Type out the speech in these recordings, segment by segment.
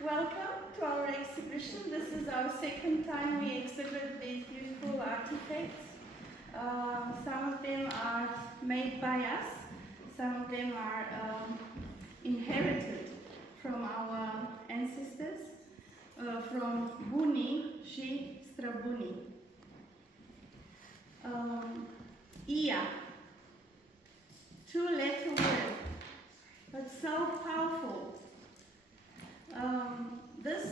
Welcome to our exhibition. This is our second time we exhibit these beautiful artifacts. Some of them are made by us, some of them are inherited from our ancestors, from Buni și Străbunii. Ia, two-letter word, but so powerful. This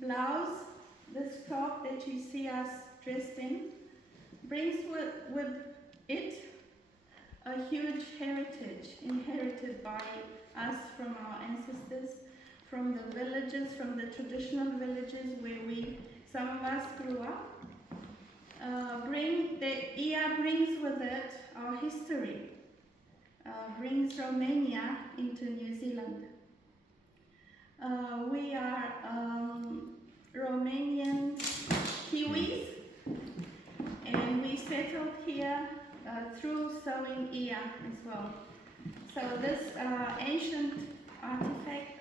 blouse, this top that you see us dressed in, brings with it a huge heritage inherited by us from our ancestors, from the villages, from the traditional villages where some of us grew up. The Ia brings with it our history, brings Romania into New Zealand. We are Romanian Kiwis, and we settled here through sewing Ia as well. So this ancient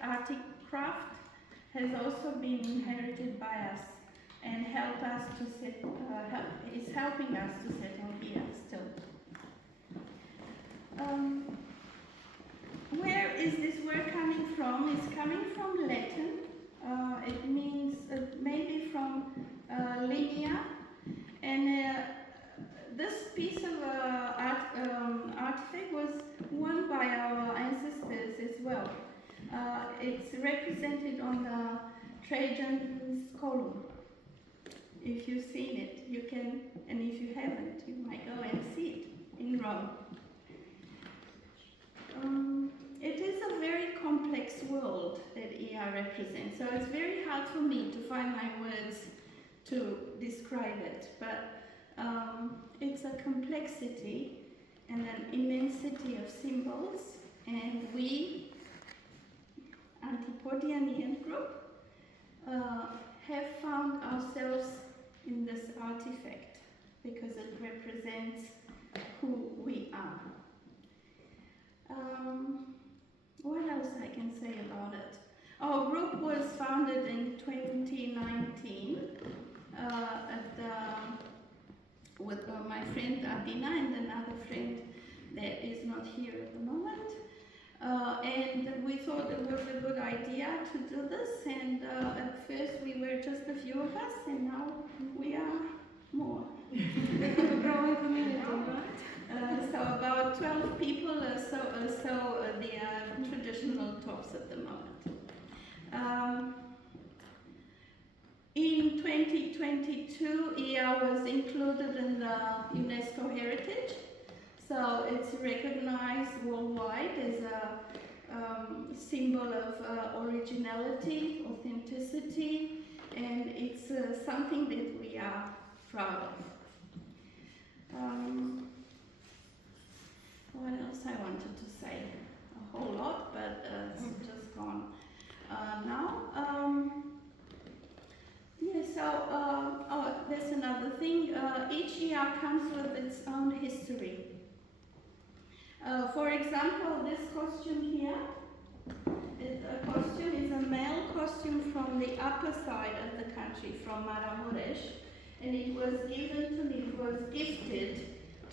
articraft has also been inherited by us and is helping us to settle here still. Where is this word coming from? It's coming from Latin. It means maybe from linea, and this piece of artifact was worn by our ancestors as well. It's represented on the Trajan's column. If you've seen it, you can, and if you haven't, you might go and see it in Rome. It is a very complex world that Ia represents, so it's very hard for me to find my words to describe it, but it's a complexity and an immensity of symbols, and we, Antipozi group, have found ourselves in this artifact because it represents who we are. What else I can say about it? Our group was founded in 2019 with my friend Adina and another friend that is not here at the moment. And we thought it was a good idea to do this, and at first we were just a few of us, and now we are more. We have a growing community, right? So about 12 people sew the traditional tops at the moment. In 2022, Ia was included in the UNESCO Heritage, so it's recognized worldwide as a symbol of originality, authenticity, and it's something that we are proud of. What else I wanted to say? A whole lot, but it's just gone now. There's another thing. Each Ia comes with its own history. For example, this costume here, is a male costume from the upper side of the country, from Maramuresh, and it was gifted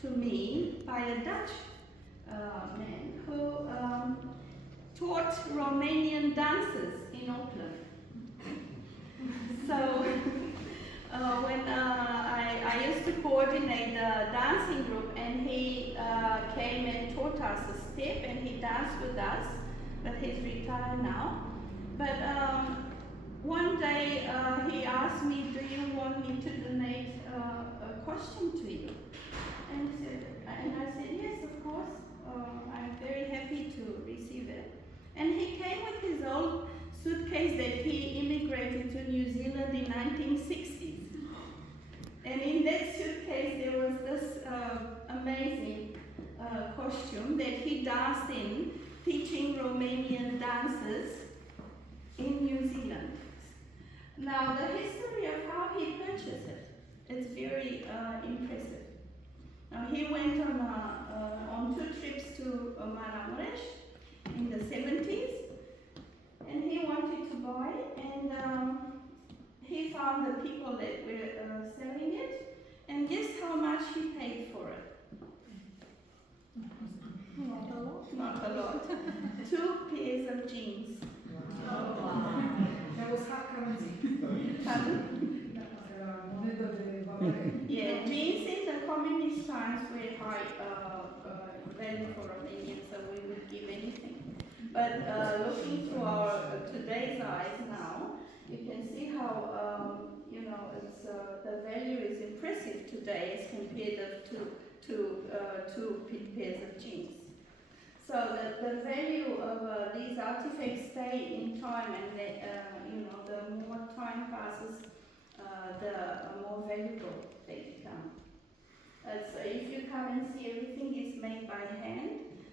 to me by a Dutch man who taught Romanian dances in Auckland. So when I used to coordinate the dancing group, and he came and taught us a step, and he danced with us, but he's retired now. But one day he asked me, "Do you want me to donate a costume to you?" And I said, "Yes, of course. I'm very happy to receive it." And he came with his old suitcase that he immigrated to New Zealand in 1960s. And in that suitcase there was this amazing costume that he danced in, teaching Romanian dances in New Zealand. Now the history of how he purchased it is very impressive. Now he went on 2 trips to Maramuresh in the 70s, and he wanted to buy we found the people that were selling it, and guess how much he paid for it? Not a lot. Not a lot. 2 pairs of jeans. Oh, wow. That was hard currency. Pardon? Moneda de valore. Yeah, jeans in the communist times were high value for Romanians, so we would give anything. But looking through our today's eyes now, you can see how you know it's the value is impressive today as compared to 2 pairs of jeans. So the value of these artifacts stay in time, and they, you know, the more time passes, the more valuable they become. So if you come and see, everything is made by hand,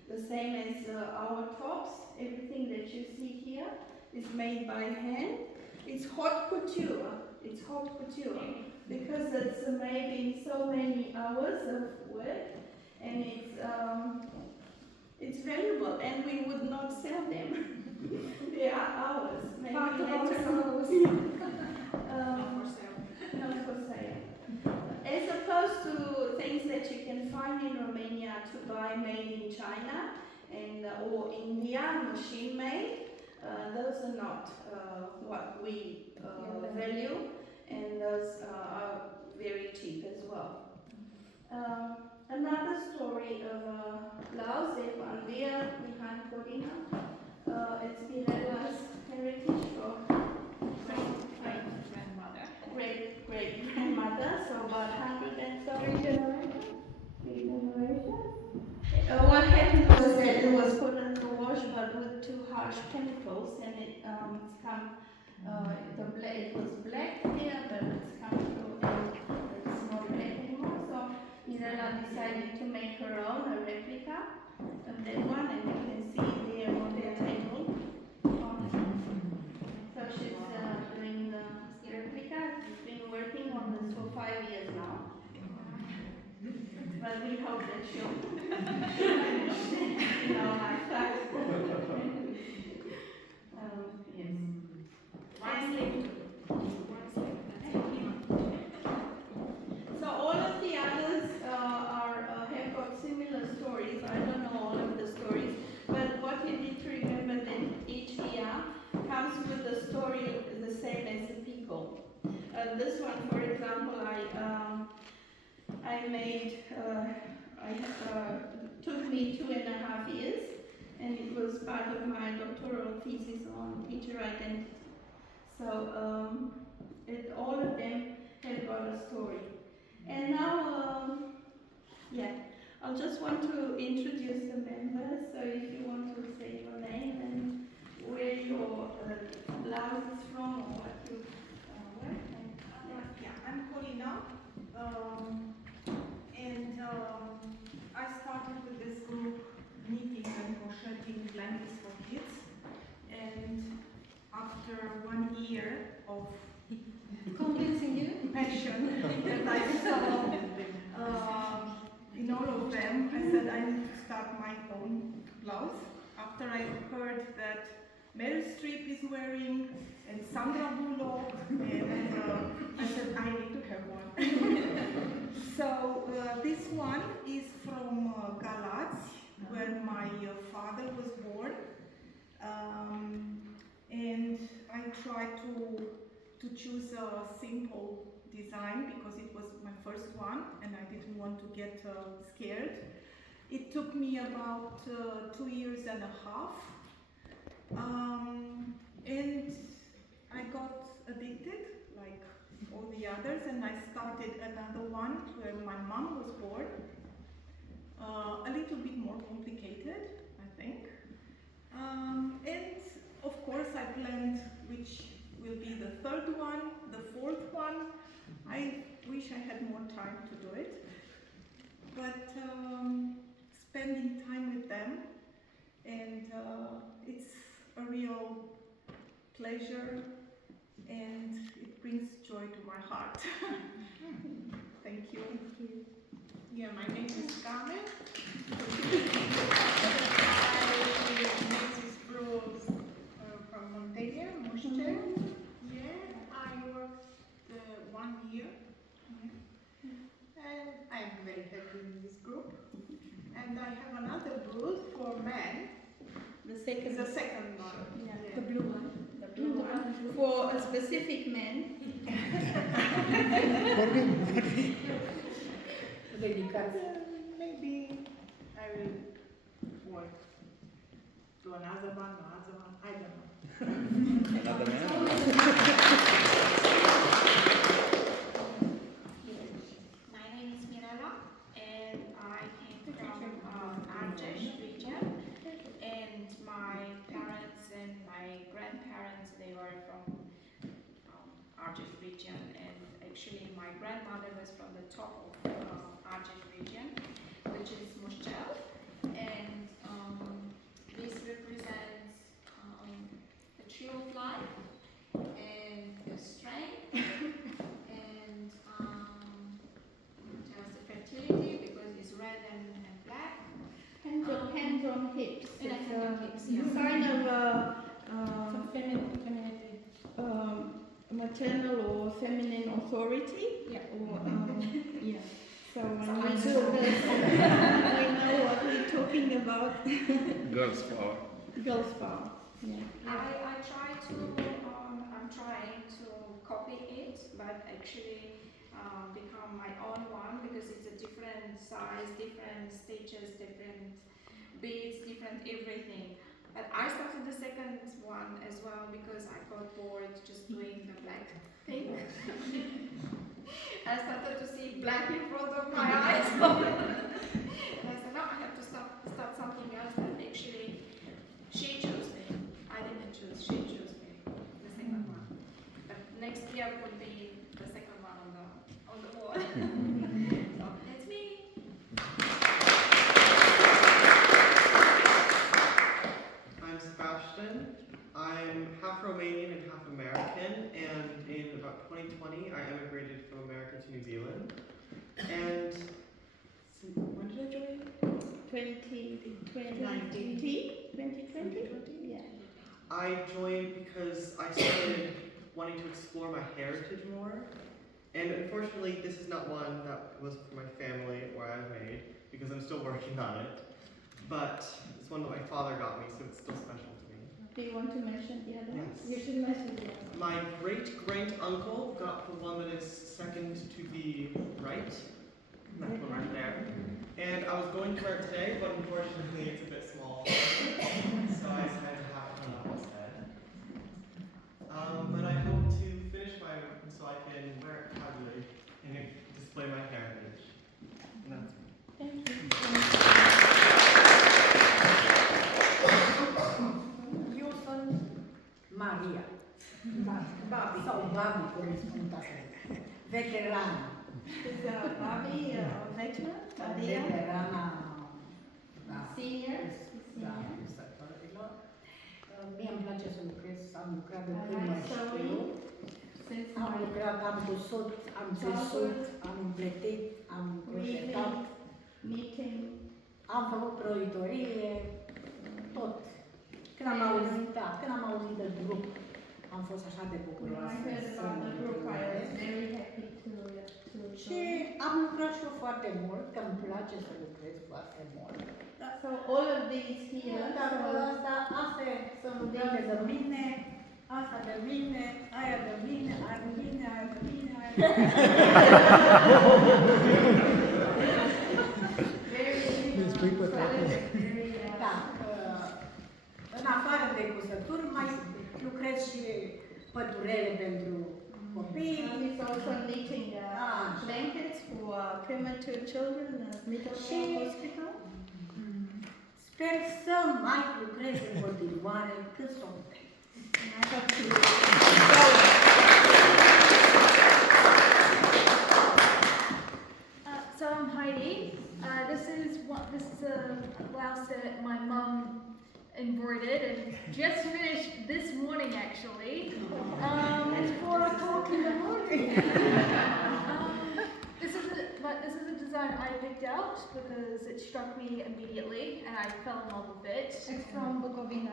the same as our tops. Everything that you see here is made by hand. It's haute couture. It's haute couture because it's made in so many hours of work, and it's valuable, and we would not sell them. They are ours. Maybe Part of later. ourselves. Not for sale. As opposed to things that you can find in Romania to buy made in China and or India, machine made, those are not what we value, and those are very cheap as well. Another story of blouse, that one there behind Corina. It's Mirella's heritage great grandmother, so about 130 generations. What happened was that it was put in the wash, but with too harsh chemicals, and it's come. It was black here, but it's come through, and it's not black anymore. So Mirella decided to make her own, a replica of that one, and you can see it there on the table. So she's doing the replica. She's been working on this for 5 years now. But we hope that she'll in our lifetime. Yes. So all of the others have got similar stories. I don't know all of the stories, but what you need to remember that each year comes with a story the same as the people. This one, for example, I made. Took me 2.5 years, and it was part of my doctoral thesis on teacher identity. So all of them have got a story. And now, yeah, I'll just want to introduce the members. So if you want to say your name and where your blouse is from or what you wear. Yeah, I'm Corina, and I started with this group knitting and crocheting blankets for kids, and after 1 year of Convincing you? passion that I saw in all of them, I said I need to start my own blouse. After I heard that Meryl Streep is wearing and Sandra Bullock, and I said I need to have one. So this one is from Galați, where my father was born, and I tried to choose a simple design because it was my first one and I didn't want to get scared. It took me about 2.5 years, and I got addicted like all the others, and I started another one where my mom was born. A little bit more complicated, I think. And of course I planned which will be the third one, the fourth one. I wish I had more time to do it, but spending time with them, and it's a real pleasure, and it brings joy to my heart. Thank you. Yeah, my name is Carmen. I this Bruce from Montpellier, Montpellier. Yeah, I worked for men The is second. the second one. Yeah. The blue one. The blue one. For a specific man. Dedicați. Maybe I will work to another one. I don't know. Another man? My name is Mirela, and I came from Argeș region, and my parents and my grandparents, they were from Argeș region, and actually my grandmother was from the top of Argeș region, which is Mușcel, and this represents the tree of life and the strength and just the fertility because it's red and black. Hands on hips. And It's hands on hips, a yeah. sign of Some femininity. maternal or feminine authority. Yeah. Or, yeah. So when So we I do know. this, we know what we're talking about. Girls power. Girls' power. Yeah. I try to, I'm trying to copy it, but actually become my own one because it's a different size, different stitches, different beads, different everything. But I started the second one as well because I got bored just doing the black thing. I started to see black in front of my eyes. And I said, no, I have to start something else that actually she chose me. I didn't choose, she chose me, the second one. But next year will be the second one on the wall. So that's me. I'm Sebastian. I'm half Romanian and half American, and in about 2020 I emigrated from America to New Zealand. And when did I join? 2020? Yeah. I joined because I started wanting to explore my heritage more. And unfortunately, this is not one that was for my family or I made, because I'm still working on it. But it's one that my father got me, so it's still special to me. Do you want to mention the other one? Yes. You should mention the other one. My great-great-uncle got the one that is second to the right. That one right there. And I was going to wear it today, but unfortunately it's a bit small. So I decided to have it done up instead. But I hope to finish my work so I can wear it proudly and display my heritage. And that's Thank you. Eu sunt Maria. Babi. Sau Babi, cum îi spun tatăl. Veterană. Is Bobby a veteran? Maria? Veterana. Da. Senior? Da, Senior. sărbătorilor. Mie îmi place să lucrez, am lucrat de când Alright, mă so știu. since Am my lucrat, am cusut, am țesut, am împletit, am croșetat, meeting, am făcut croitorie, tot. Când am auzit, da, când am auzit de grup, am fost așa de when bucuroasă. I heard să about mă the group, I was întâlnesc. very happy to Și am lucrat și eu foarte mult, că îmi place să lucrez foarte mult. So all of these here, Dacă so asta e să lucrăm de mine, asta de mine, aia de mine, aia de mine, aia de mine, aia de mine. Da, în afară de cusături, mai lucrez și pădurele pentru copii. and he's also knitting blankets for premature children at Middlesbrough Hospital. Sper să mai lucrez în continuare cât s-o putea. And I hope to So I'm Heidi. This is a blouse that my mum embroidered and just finished this morning actually. It's 4 o'clock in the morning. This is a design I picked out because it struck me immediately and I fell in love with it. It's from Bukovina.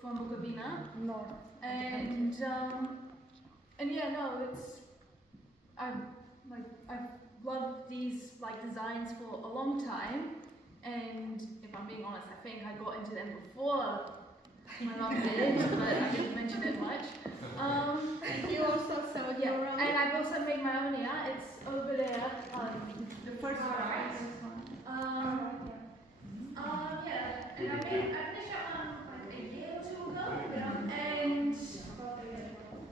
From Bukovina. North. And yeah, no, I've loved these like designs for a long time, and it if I'm being honest. I think I got into them before my mum did, but I didn't mention it much. You also sewed Yeah, your own? and I've also made my own, yeah. It's over there. The first one, right? Yeah, and I finished that one like a year or two ago, and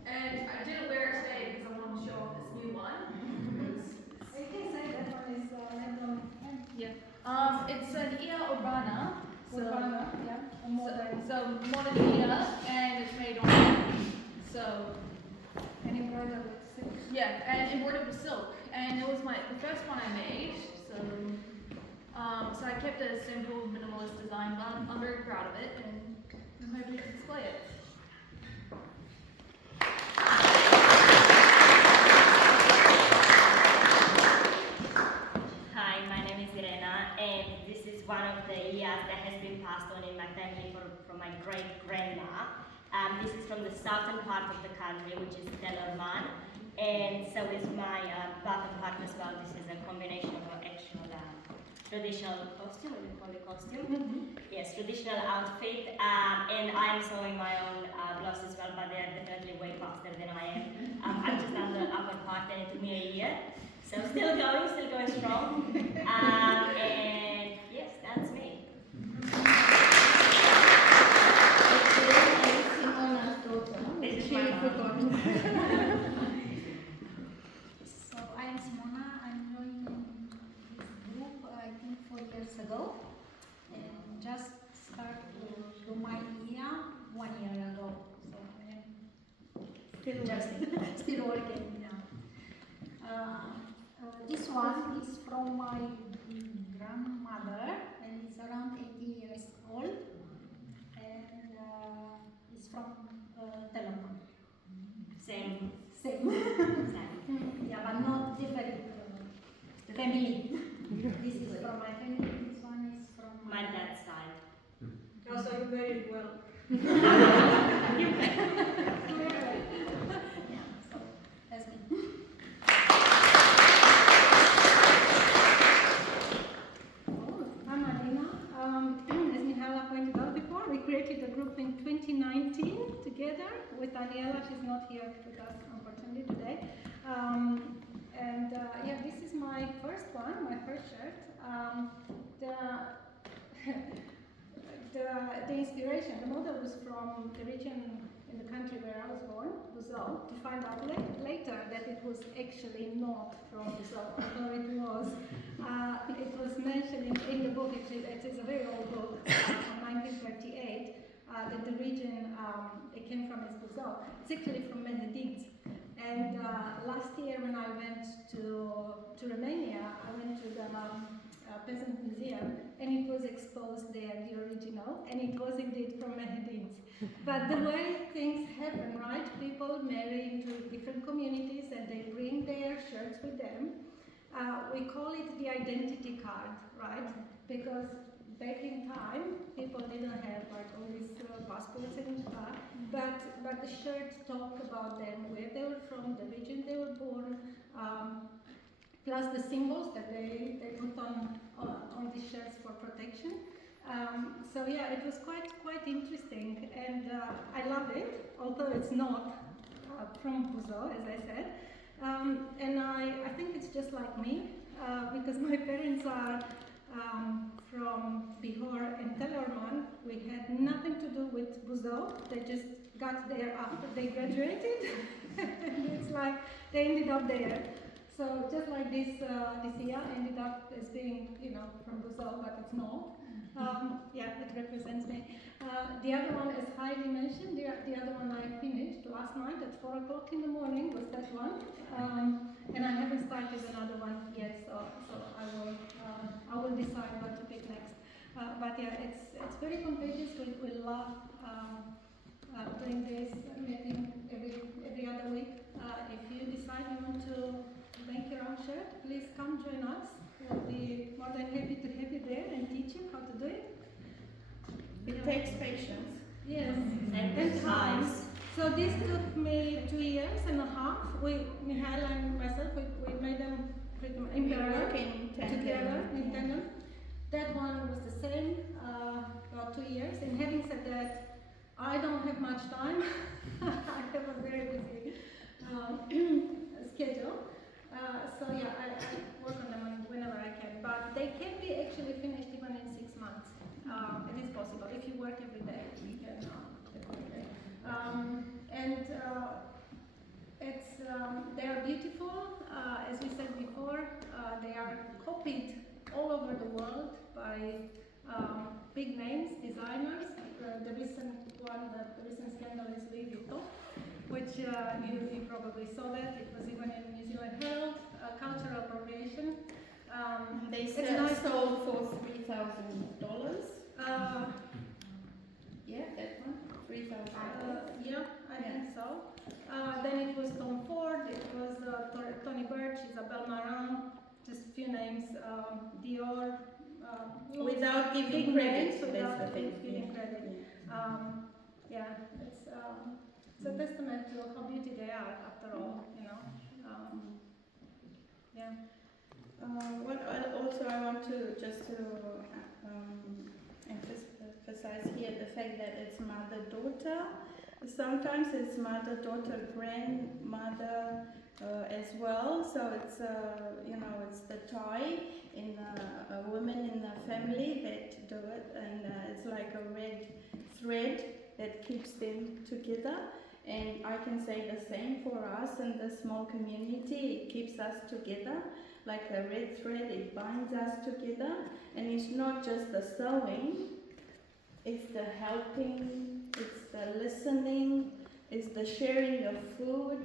I didn't wear it today because I want to show off this new one. You can say that one is It's an Ia Urbana, Urbana, yeah, a modern. so modern Ia, and it's made on so And embroidered with silk. yeah, and embroidered with silk, and it was the first one I made. So I kept a simple minimalist design, but I'm very proud of it, and I'm happy to display it. Hi, my name is Irena, and this is one of the years that has been passed on in my family from my great-grandma. This is from the southern part of the country, which is Tellerman, and so is my bottom part as well. This is a combination of an actual traditional costume, what do you call it, costume? Yes, traditional outfit, and I am sewing my own gloves as well, but they are definitely way faster than I am. I've just done the upper part and it took me a year. So still going strong. And yes, that's me. Simona's daughter. This is She my mom. forgot. So I am Simona. I'm joining this group I think 4 years ago, and just started to do my year 1 year ago. So I am still working. Yeah. This one is from my grandmother, and it's around 80 years old, and it's from Telephone. Same. Same. Same. Yeah, but not different family. This is from my family, this one is from My dad's side. Also, you very well. Yeah, so that's me. I'm Alina. As Mihaela pointed out before, we created the group in 2019 together with Daniela. She's not here with us, unfortunately, today. Yeah, this is my first one, my first shirt. The inspiration, the model was from the region in the country where I was born, Brazil, to find out later that it was actually not from Brazil, although it was. It was mentioned in the book, it is a very old book from 1938, that the region it came from is Brazil. It's actually from Medellin. And last year when I went to Romania, I went to the Peasant Museum, and it was exposed there, the original, and it was indeed from Medellin. But the way things happen, right? People marry into different communities and they bring their shirts with them. We call it the identity card, right? Because back in time, people didn't have like all these passports and stuff, but the shirt talked about them, where they were from, the region they were born, plus the symbols that they put on these shirts for protection. So yeah, it was quite interesting, and I love it, although it's not from Buzău, as I said. And I think it's just like me, because my parents are from Bihor and Telorman. We had nothing to do with Buzău. They just got there after they graduated. And it's like they ended up there. So just like this year ended up as being, from Brazil, but it's not. Yeah, it represents me. The other one, as Heidi mentioned, the other one I finished last night at 4 o'clock in the morning was that one. And I haven't started another one yet, so I will decide what to pick next. But yeah, it's very contagious. We love doing this meeting every other week. If you decide you want to make your own shirt, please come join us. We'll be more than happy to have you there and teach you how to do it. It takes patience. Yes, And time. eyes. So this took me 2 years and a half. Mihaela and myself, we made them pretty much in We are parallel working together in tandem. that one was the same, about 2 years. And having said that, I don't have much time. I have a very busy schedule. So yeah, I work on them whenever I can. But they can be actually finished even in 6 months. It is possible. If you work every day, you can definitely. They are beautiful. As we said before, they are copied all over the world by big names, designers. The recent scandal is Louis Vuitton, which you probably saw that. It was even in New Zealand Herald, cultural appropriation. They it's nice sold for $3,000. Yeah, that one, $3,000. Yeah, I think so. Then it was Tom Ford, it was Tony Birch, Isabel Marant, just a few names, Dior. Without giving big credit, names, that's without the thing. giving credit. Yeah, it's a testament to how beautiful they are, after all, you know. Yeah. Also I want to emphasize here the fact that it's mother-daughter. Sometimes it's mother-daughter, grandmother as well. So it's it's the tie in a woman in the family that do it, and it's like a red thread that keeps them together. And I can say the same for us in the small community. It keeps us together like a red thread. It binds us together, and it's not just the sewing. It's the helping, it's the listening, it's the sharing of food,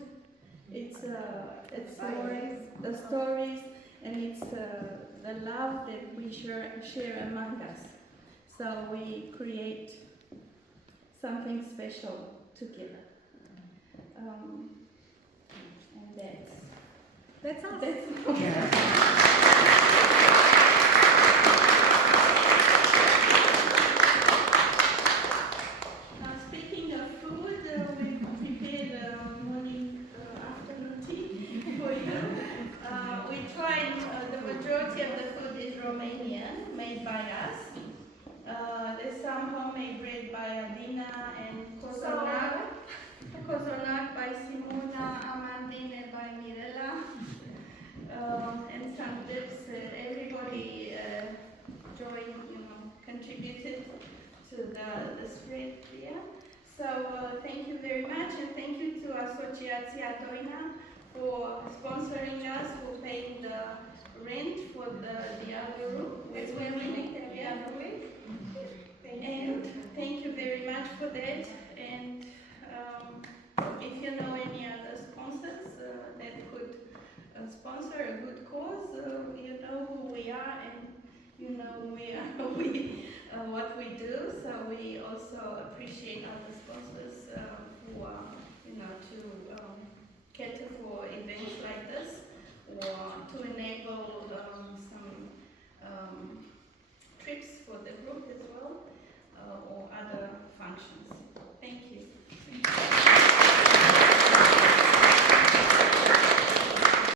it's the stories, and it's the love that we share among us. So we create something special together. And that's us. Speaking of food, we prepared morning, afternoon tea for you. We tried, the majority of the food is Romanian, made by us. There's some homemade bread by Adina and Cozonac by Simona, Amandine by Mirela, and some dips. Everybody contributed to the spread here. So thank you very much, and thank you to Asociația Doina for sponsoring us, for paying the rent for the other room as we're renting every other week. And thank you very much for that. And if you know any other sponsors that could sponsor a good cause, you know who we are, and you know what we do. So we also appreciate other sponsors who are, to cater for events like this, or to enable